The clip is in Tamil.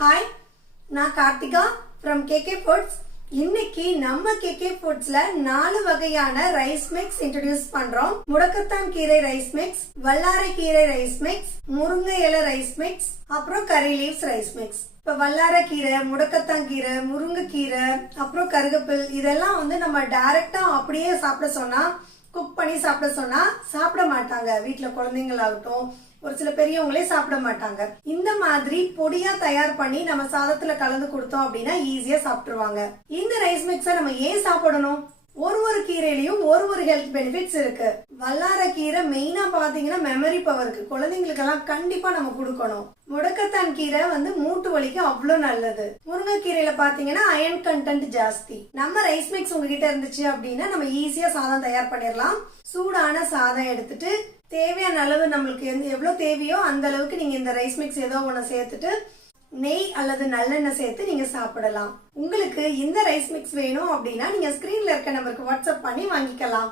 ஹாய், நான் கார்த்திகா ஃப்ரம் கேகே ஃபுட்ஸ். இன்னைக்கு நம்ம கேகே ஃபுட்ஸ்ல 4 வகையான ரைஸ் மிக்ஸ் இன்ட்ரோடியூஸ் பண்றோம். முடக்கத்தான் கீரை ரைஸ் மிக்ஸ், வல்லாரை கீரை ரைஸ் மிக்ஸ், முருங்கை இலை ரைஸ் மிக்ஸ், அப்புறம் கறி லீவ்ஸ் ரைஸ் மிக்ஸ். இப்ப வல்லாரை கீரை, முடக்கத்தான் கீரை, முருங்கை கீரை, அப்புறம் கருகப்பில் இதெல்லாம் நம்ம டைரக்டா அப்படியே சாப்பிட சொன்னா, குக் பண்ணி சாப்பிட சொன்னா சாப்பிட மாட்டாங்க. வீட்டுல குழந்தைங்களாகட்டும், ஒரு சில பெரியவங்களே சாப்பிட மாட்டாங்க. இந்த மாதிரி பொடியா தயார் பண்ணி நம்ம சாதத்துல கலந்து கொடுத்தோம் அப்படின்னா ஈஸியா சாப்பிட்டுருவாங்க. இந்த ரைஸ் மிக்ஸ நம்ம ஏன் சாப்பிடணும்? ஒரு கீரையிலயும் ஒரு ஹெல்த் பெனிஃபிட்ஸ் இருக்கு. வல்லாரை கீரை மெயினா பாத்தீங்கன்னா மெமரி பவருக்கு, குழந்தைங்களுக்கு எல்லாம் கண்டிப்பா நம்ம கொடுக்கணும். முடக்கத்தான் கீரை மூட்டு வலிக்கு அவ்வளவு நல்லது. முருங்கைக்கீரையில பாத்தீங்கன்னா அயன் கண்டென்ட் ஜாஸ்தி. நம்ம ரைஸ் மிக்ஸ் உங்ககிட்ட இருந்துச்சு அப்படின்னா நம்ம ஈஸியா சாதம் தயார் பண்ணிடலாம். சூடான சாதம் எடுத்துட்டு தேவையான அளவு நம்மளுக்கு எவ்வளவு தேவையோ அந்த அளவுக்கு நீங்க இந்த ரைஸ் மிக்ஸ் ஏதோ ஒண்ணு சேர்த்துட்டு நெய் அல்லது நல்லெண்ணெய் சேர்த்து நீங்க சாப்பிடலாம். உங்களுக்கு இந்த ரைஸ் மிக்ஸ் வேணும் அப்படின்னா நீங்க ஸ்கிரீன்ல இருக்க நம்பருக்கு வாட்ஸ்அப் பண்ணி வாங்கிக்கலாம்.